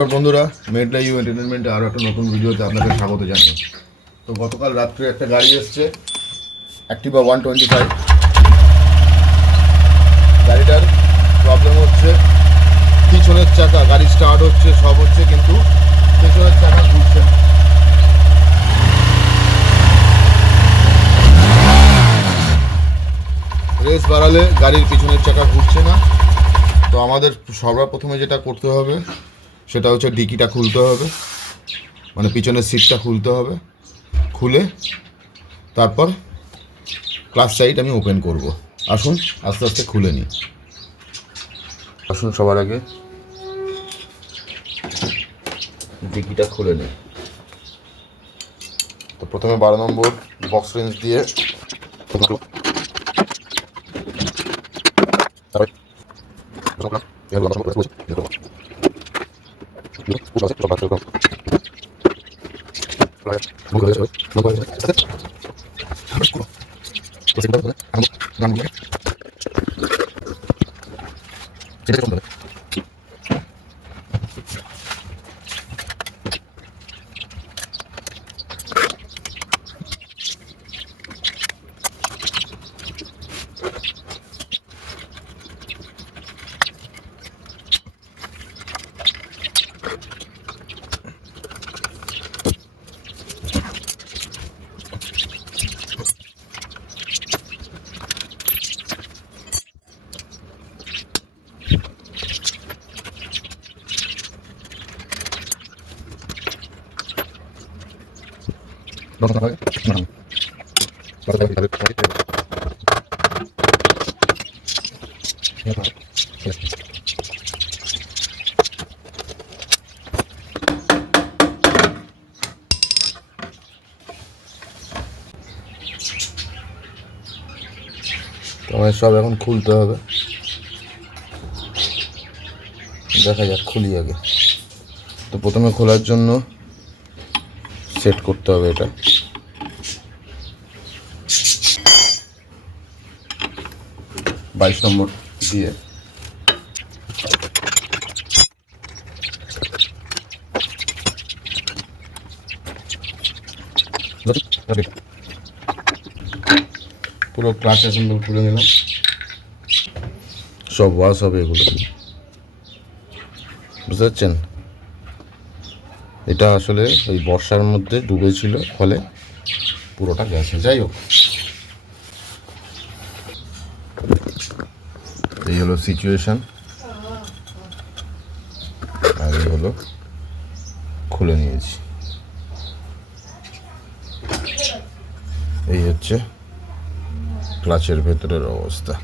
বন্ধুরা, মেডলাই ইউ এন্টারটেনমেন্টে আরও একটা নতুন ভিডিওতে আপনাকে স্বাগত জানাই। তো গতকাল রাত্রে একটা গাড়ি এসছে, অ্যাক্টিভা 125। গাড়িটার প্রবলেম হচ্ছে পিছনের চাকা, গাড়ি স্টার্ট হচ্ছে, সব হচ্ছে, কিন্তু পেছনের চাকা ঘুরছে না। রেস বাড়ালে গাড়ির পিছনের চাকা ঘুরছে না। তো আমাদের সর্বপ্রথমে যেটা করতে হবে সেটা হচ্ছে ডিকিটা খুলতে হবে, মানে পিছনের সিটটা খুলতে হবে। খুলে তারপর ক্লাস সাইড আমি ওপেন করব। আসুন আস্তে আস্তে খুলে নিই। আসুন সবার আগে ডিকিটা খুলে নিই। তো প্রথমে 12 নম্বর বক্স রেঞ্জ দিয়ে তো আমার সব এখন খুলতে হবে। দেখা যাক, খুলি আগে। তো প্রথমে খোলার জন্য সেট করতে হবে এটা। বাইশ নম্বর দিয়ে পুরো ক্লাচ অ্যাসেম্বল খুলে নিলাম। সব ওয়াশ হবে এগুলো, বুঝতে পারছেন? এটা আসলে ওই বর্ষার মধ্যে ডুবেছিল, ফলে পুরোটা গেছে। যাই হোক, এই হলো সিচুয়েশন, আর এই হলো খুলে নিয়েছি। এই হচ্ছে ক্লাচের ভেতরের অবস্থা।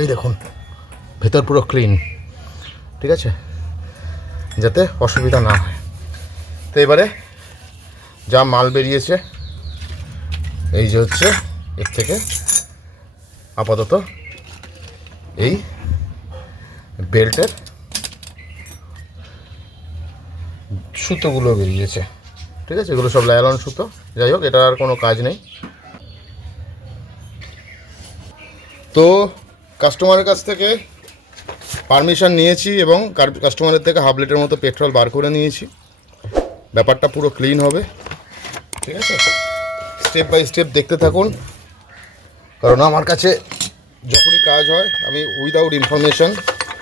এই দেখুন, ভেতর পুরো ক্লিন, ঠিক আছে, যাতে অসুবিধা না হয়। তো এবারে যা মাল বেরিয়েছে এই যে হচ্ছে এর থেকে আপাতত এই বেল্টের সুতোগুলো বেরিয়েছে, ঠিক আছে? এগুলো সব লাইলন সুতো। যাই হোক, এটা আর কোনো কাজ নেই। তো কাস্টমারের কাছ থেকে পারমিশন নিয়েছি এবং কাস্টমারের থেকে হাফ লিটার মতো পেট্রোল বার করে নিয়েছি। ব্যাপারটা পুরো ক্লিন হবে, ঠিক আছে? স্টেপ বাই স্টেপ দেখতে থাকুন, কারণ আমার কাছে যখনই কাজ হয় আমি উইদাউট ইনফরমেশন,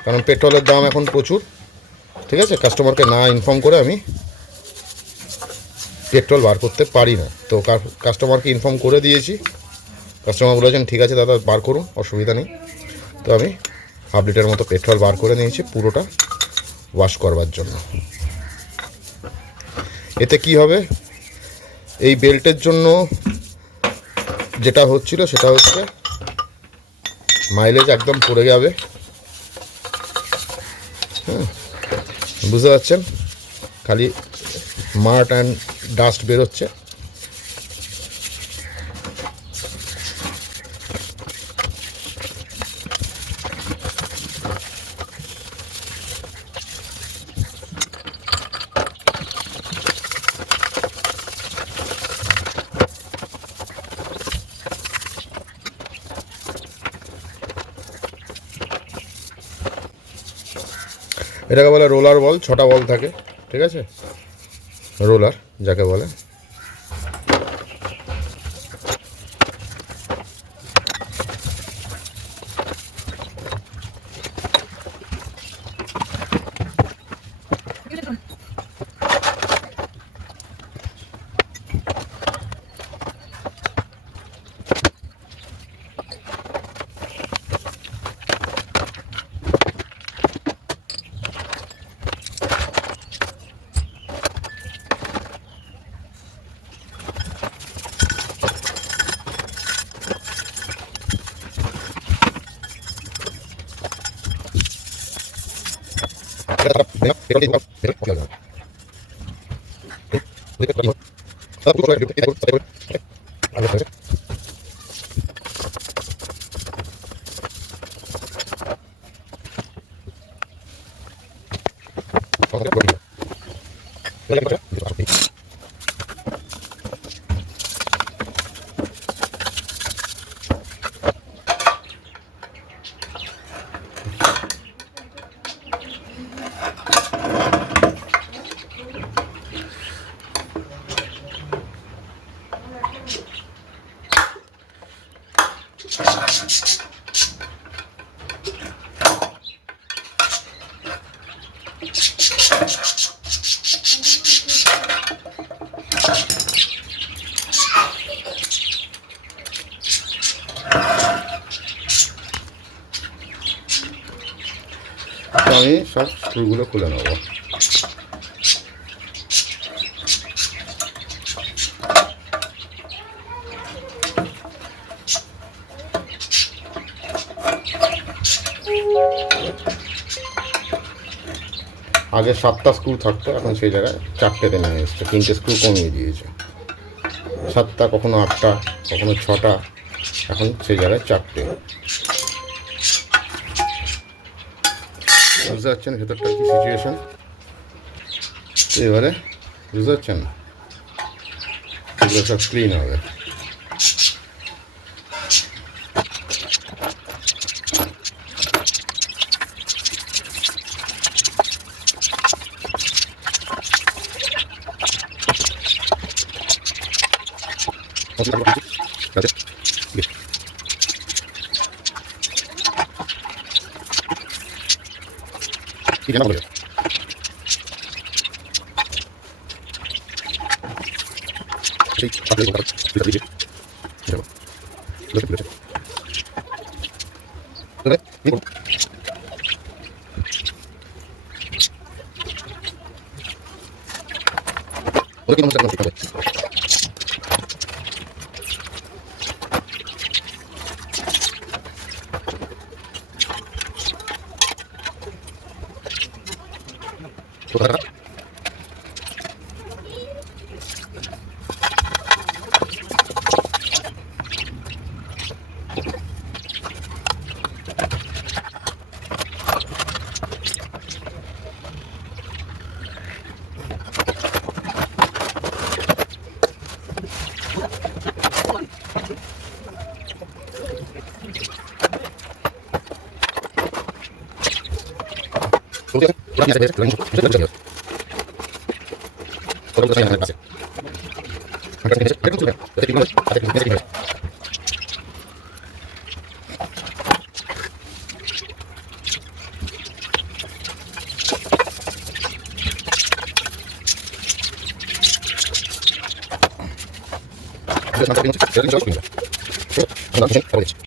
কারণ পেট্রোলের দাম এখন প্রচুর, ঠিক আছে? কাস্টমারকে না ইনফর্ম করে আমি পেট্রোল বার করতে পারি না। তো কাস্টমারকে ইনফর্ম করে দিয়েছি। কাস্টমার বলেছেন ঠিক আছে দাদা বার করুন, অসুবিধা নেই। তো আমি হাফ লিটার মতো পেট্রোল বার করে নিয়েছি পুরোটা ওয়াশ করবার জন্য। এতে কি হবে, এই বেল্টের জন্য যেটা হচ্ছিল সেটা হচ্ছে মাইলেজ একদম পড়ে যাবে। বুঝতে পারছেন, খালি মার্ট অ্যান্ড ডাস্ট বেরোচ্ছে। এটাকে বলে রোলার বল, 6টা বল থাকে, ঠিক আছে? রোলার যাকে বলে। আমি সব স্ক্রুগুলো খুলে নেব। আগে 7টা স্ক্রু থাকতো, এখন সেই জায়গায় 4টেতে নেমে এসছে, 3টে স্ক্রু কমিয়ে দিয়েছে। 7টা, কখনো 8টা, কখনো 6টা, এখন সেই জায়গায় 4টে। বুঝতে পারছেন ভেতরটা কি সিচুয়েশন? এবারে বুঝতে পারছেন, এগুলো সব ক্লিন হবে। ঠিক আছে,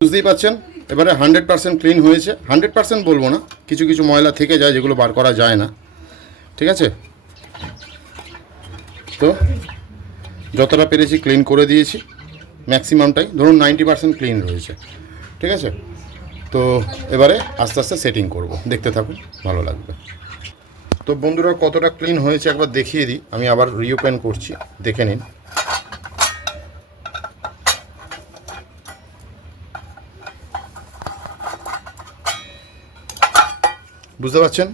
বুঝতেই পারছেন এবারে 100% ক্লিন হয়েছে। 100% বলবো না, কিছু কিছু ময়লা থেকে যায় যেগুলো বার করা যায় না, ঠিক আছে। তো যতটা পেরেছি ক্লিন করে দিয়েছি, ম্যাক্সিমামটাই ধরুন 90% ক্লিন রয়েছে, ঠিক আছে। তো এবারে আস্তে আস্তে সেটিং করব, দেখতে থাকুন, ভালো লাগবে। তো বন্ধুরা কতটা ক্লিন হয়েছে একবার দেখিয়ে দিই। আমি আবার রিওপেন করছি, দেখে নিন। বুঝতে পারছেন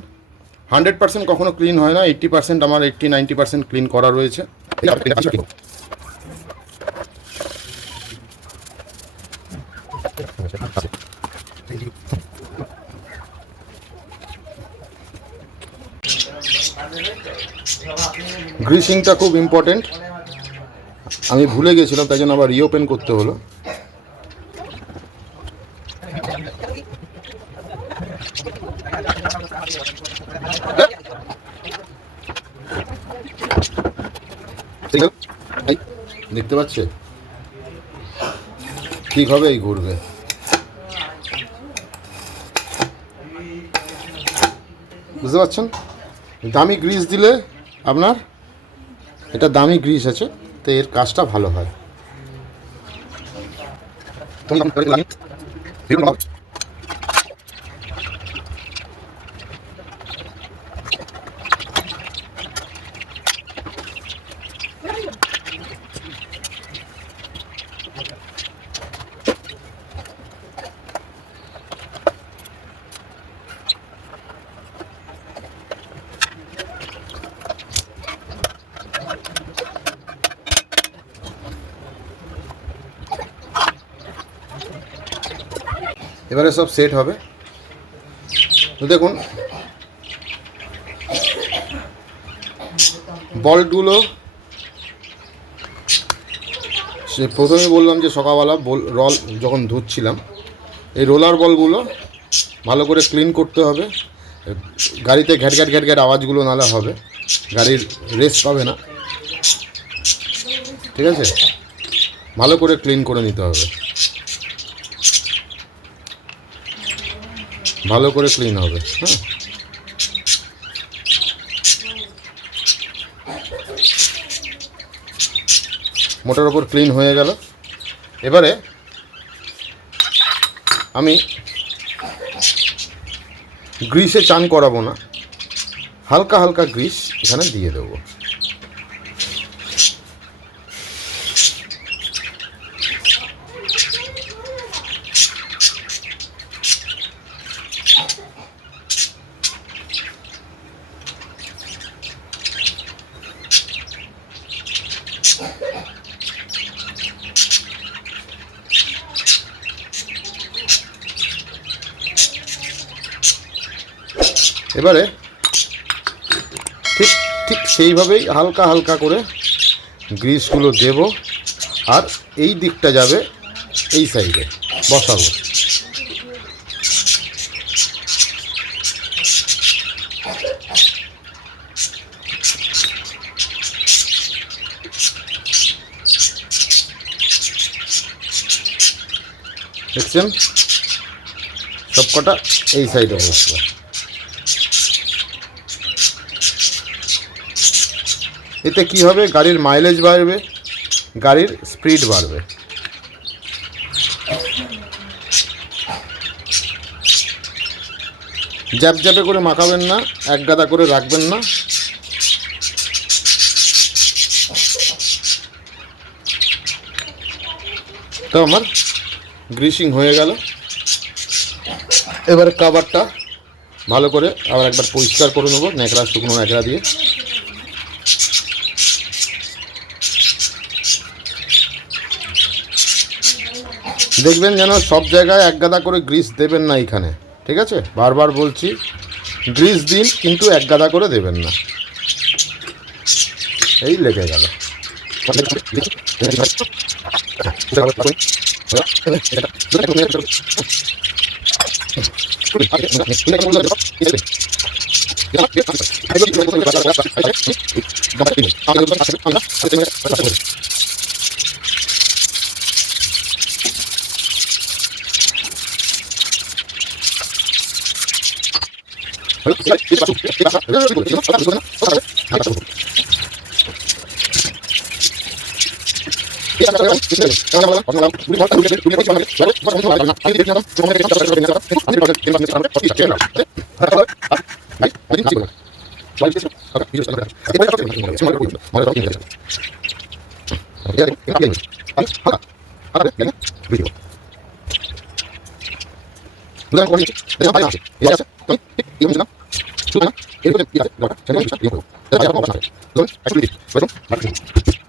100% কখনো ক্লিন হয় না, 80% আমার 80-90% ক্লিন করা রয়েছে। গ্রিসিংটা খুব ইম্পর্টেন্ট, আমি ভুলে গেছিলাম, তাই জন্য আবার রিওপেন করতে হলো। দেখতে পাচ্ছে ঠিক হবে, এই ঘুরবে। বুঝতে পারছেন দামি গ্রিস দিলে আপনার, এটা দামি গ্রিস আছে তো এর কাজটা ভালো হয়। এবারে সব সেট হবে। তো দেখুন বলগুলো, সে প্রথমেই বললাম যে সকালবেলা রল যখন ধুচ্ছিলাম, এই রোলার বলগুলো ভালো করে ক্লিন করতে হবে। গাড়িতে ঘ্যাট ঘ্যাট ঘ্যাট ঘ্যাট আওয়াজগুলো নালে হবে, গাড়ির রেস্ট পাবে না, ঠিক আছে। ভালো করে ক্লিন করে নিতে হবে, ভালো করে ক্লিন হবে। হ্যাঁ, মোটার ওপর ক্লিন হয়ে গেল। এবারে আমি গ্রিসে চান করাবো না, হালকা হালকা গ্রিস এখানে দিয়ে দেবো। এবারে ঠিক ঠিক সেইভাবেই হালকা হালকা করে গ্রিসগুলো দেব, আর এই দিকটা যাবে এই সাইডে বসাবো। দেখছেন সবকটা এই সাইডে বসবে। এতে কি হবে, গাড়ির মাইলেজ বাড়বে, গাড়ির স্পিড বাড়বে। জ্যাপ জ্যাপে করে মাখাবেন না, এক গাদা করে রাখবেন না। তো আমার গ্রিসিং হয়ে গেল। এবারে কাভারটা ভালো করে আবার একবার পরিষ্কার করে নেবো ন্যাকড়া, শুকনো ন্যাকড়া দিয়ে। দেখবেন যেন সব জায়গায় এক গাদা করে গ্রিস দেবেন না এখানে, ঠিক আছে। বারবার বলছি গ্রিস দিন, কিন্তু এক গাদা করে দেবেন না, এই লেগে গেল।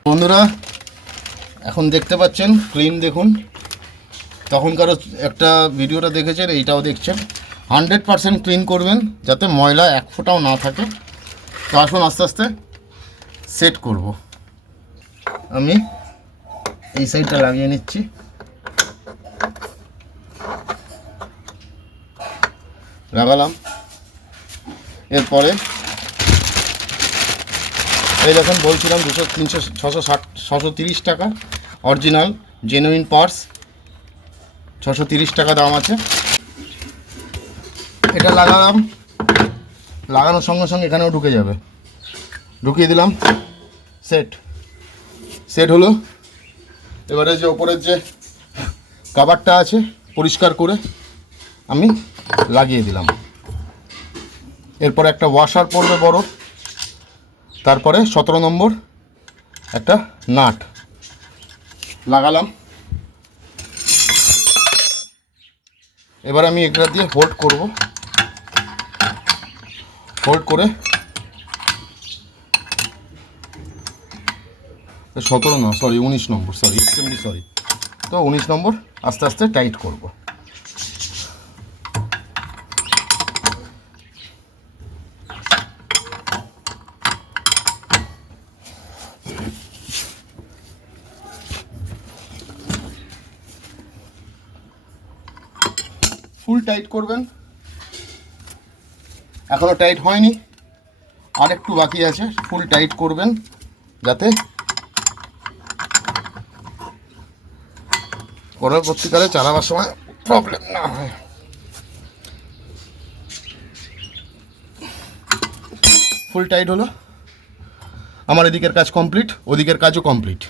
বন্ধুরা এখন দেখতে পাচ্ছেন ক্লিন, দেখুন তখনকার একটা ভিডিওটা দেখেছেন, এইটাও দেখছেন। 100% ক্লিন করবেন যাতে ময়লা এক ফোঁটাও না থাকে। তো আসুন আস্তে আস্তে সেট করব। আমি এই সাইডটা লাগিয়ে নিচ্ছি। লাগালাম। এরপরে এই দেখুন বলছিলাম 200, 300, 660, 630 টাকা অরিজিনাল জেনুইন পার্টস, 630 টাকা দাম আছে। এটা লাগালাম, লাগানোর সঙ্গে সঙ্গে এখানেও ঢুকে যাবে। ঢুকিয়ে দিলাম, সেট হলো। এবারে যে ওপরের যে কভারটা আছে পরিষ্কার করে আমি লাগিয়ে দিলাম। এরপর একটা ওয়াশার পড়বে বড়, তারপরে 17 নম্বর একটা নাট লাগালাম। এবার আমি এটা দিয়ে হোল্ড করব। হোল্ড করে 17 না, সরি 19 নম্বর, সরি এক্সট্রিমলি সরি। তো 19 নম্বর আস্তে আস্তে টাইট করব। ফুল টাইট করবেন। এখনও টাইট হয়নি, আর একটু বাকি আছে। ফুল টাইট করবেন যাতে পরবর্তীকালে চালাবার সময় প্রবলেম না হয়। ফুল টাইট হলো। আমার এদিকের কাজ কমপ্লিট, ওদিকের কাজও কমপ্লিট।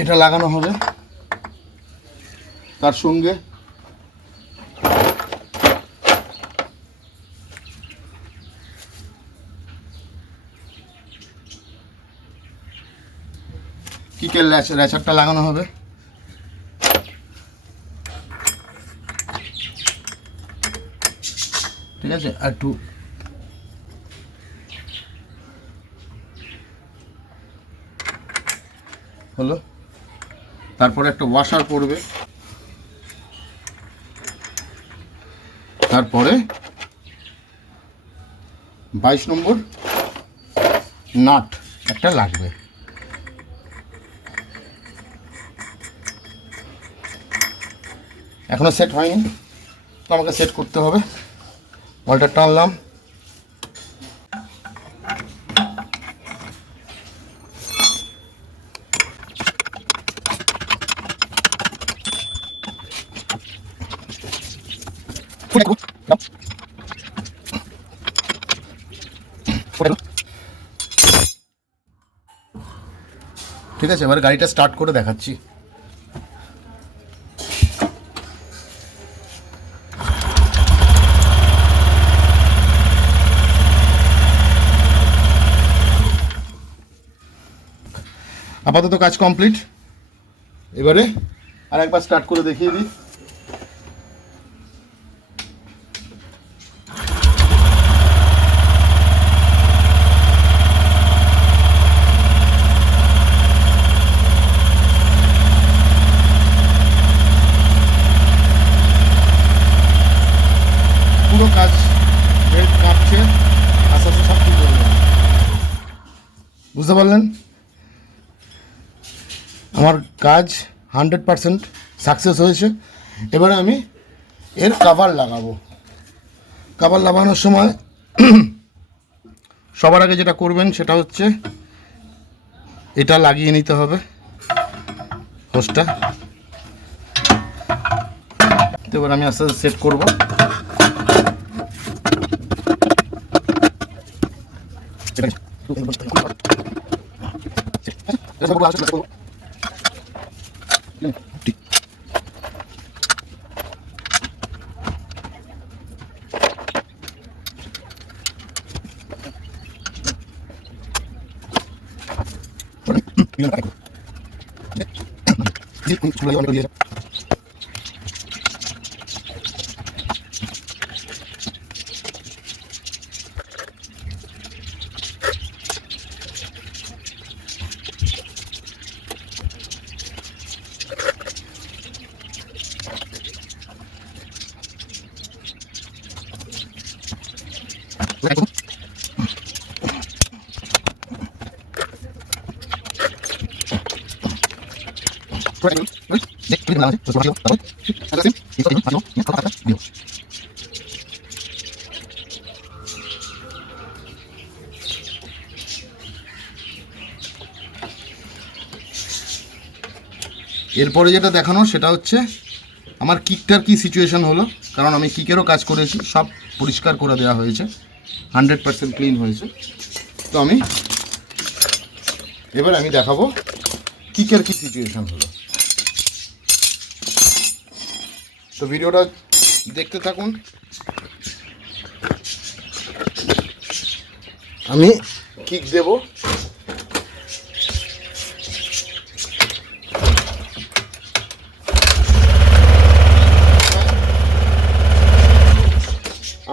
এটা লাগানো হবে, তার সঙ্গে কিকের ল্যাচারটা লাগানো হবে। ঠিক আছে, আর একটু হলো। তারপরে একটা ওয়াশার পড়বে, তারপরে 22 নম্বর নাট একটা লাগবে। এখনো সেট হয়নি, তো আমাকে সেট করতে হবে। বলটা টানলাম, ঠিক আছে। এবার গাড়িটা স্টার্ট করে দেখাচ্ছি। আপাতত কাজ কমপ্লিট। এবারে আর একবার স্টার্ট করে দেখিয়ে দিই। বুঝতে পারলেন আমার কাজ 100% সাকসেস হয়েছে। এবারে আমি এর কভার লাগাবো। কভার লাগানোর সময় সবার আগে যেটা করবেন সেটা হচ্ছে এটা লাগিয়ে নিতে হবে হোসটা। তো এবার আমি আস্তে আস্তে সেট করবো। এরপরে যেটা দেখানো সেটা হচ্ছে আমার কিকটার কি সিচুয়েশন হলো, কারণ আমি কিকেরও কাজ করেছি, সব পরিষ্কার করে দেওয়া হয়েছে, 100% ক্লিন হয়েছে। তো এবার আমি দেখাবো কিকের কি সিচুয়েশন হলো। তো ভিডিওটা দেখতে থাকুন। আমি কিক দেব।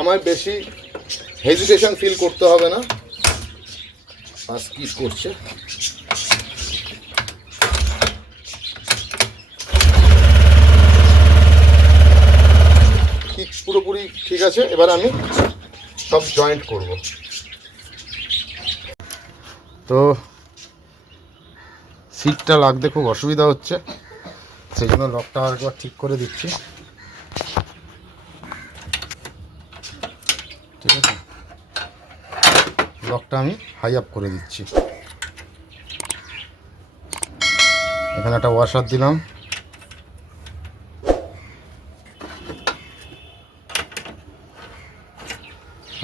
আমার বেশি হেজিটেশন ফিল করতে হবে না। ফার্স্ট কিক করছে, কিক পুরোপুরি ঠিক আছে। এবার আমি সব জয়েন্ট করব। তো সিটটা লাগতে খুব অসুবিধা হচ্ছে, সেই জন্য লকটা আরেকবার ঠিক করে দিচ্ছি। ঠিক আছে, লকটা আমি হাই আপ করে দিচ্ছি। এখানে একটা ওয়াশার দিলাম,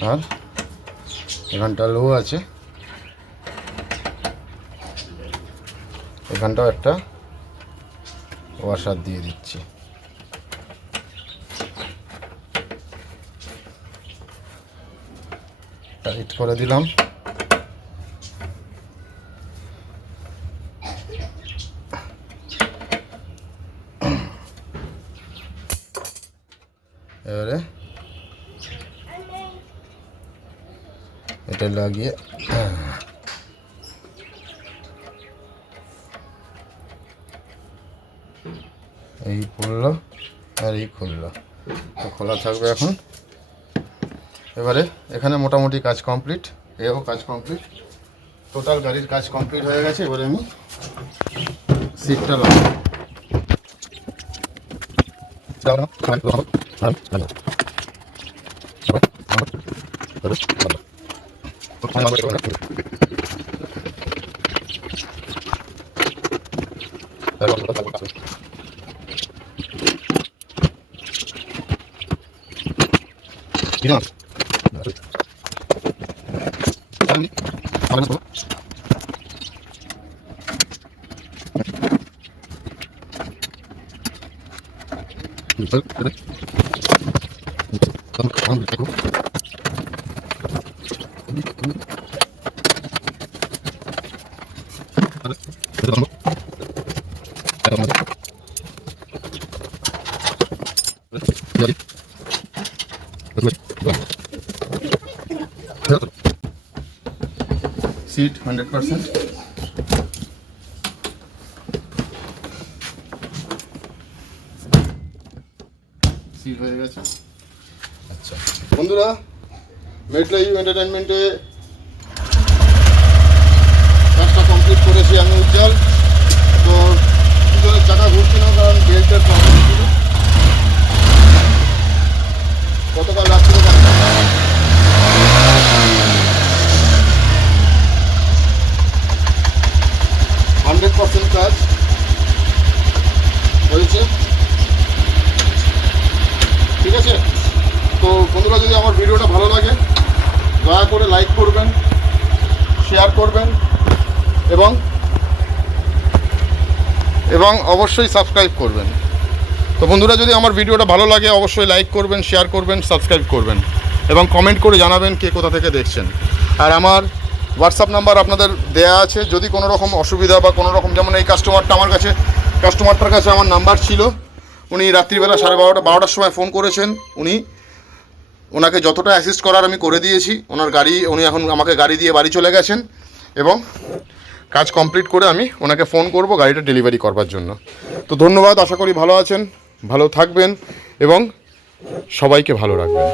আর এখানটা লো আছে, এখানটাও একটা ওয়াশার দিয়ে দিচ্ছি। টাইট করে দিলাম। এবারে এটা লাগিয়ে এই পড়লো আর এই খুললো, তো খোলা থাকবে এখন। এবারে এখানে মোটামুটি কাজ কমপ্লিট, এও কাজ কমপ্লিট, টোটাল গাড়ির কাজ কমপ্লিট হয়ে গেছে। এবারে আমি সিটটা সিট 100% সিট হয়ে গেছে। আচ্ছা বন্ধুরা, মেটলাইভ এন্টারটেনমেন্টে করেছি আমি উজ্জ্বল। তো পিছনের চাকা ঘুরছে না, কারণ বেল্টের প্রবলেম ছিল। গতকাল রাত্রে 100% কাজ হয়েছে, ঠিক আছে। তো বন্ধুরা, যদি আমার ভিডিওটা ভালো লাগে দয়া করে লাইক করবেন, শেয়ার করবেন এবং অবশ্যই সাবস্ক্রাইব করবেন। তো বন্ধুরা, যদি আমার ভিডিওটা ভালো লাগে অবশ্যই লাইক করবেন, শেয়ার করবেন, সাবস্ক্রাইব করবেন এবং কমেন্ট করে জানাবেন কে কোথা থেকে দেখছেন। আর আমার হোয়াটসঅ্যাপ নাম্বার আপনাদের দেয়া আছে, যদি কোনো রকম অসুবিধা বা কোনো রকম, যেমন এই কাস্টমারটার কাছে আমার নাম্বার ছিল, উনি রাত্রিবেলা 12টার সময় ফোন করেছেন। ওনাকে যতটা অ্যাসিস্ট করার আমি করে দিয়েছি। উনি এখন আমাকে গাড়ি দিয়ে বাড়ি চলে গেছেন এবং কাজ কমপ্লিট করে আমি ওনাকে ফোন করব গাড়িটা ডেলিভারি করবার জন্য। তো ধন্যবাদ, আশা করি ভালো আছেন, ভালো থাকবেন এবং সবাইকে ভালো রাখবেন।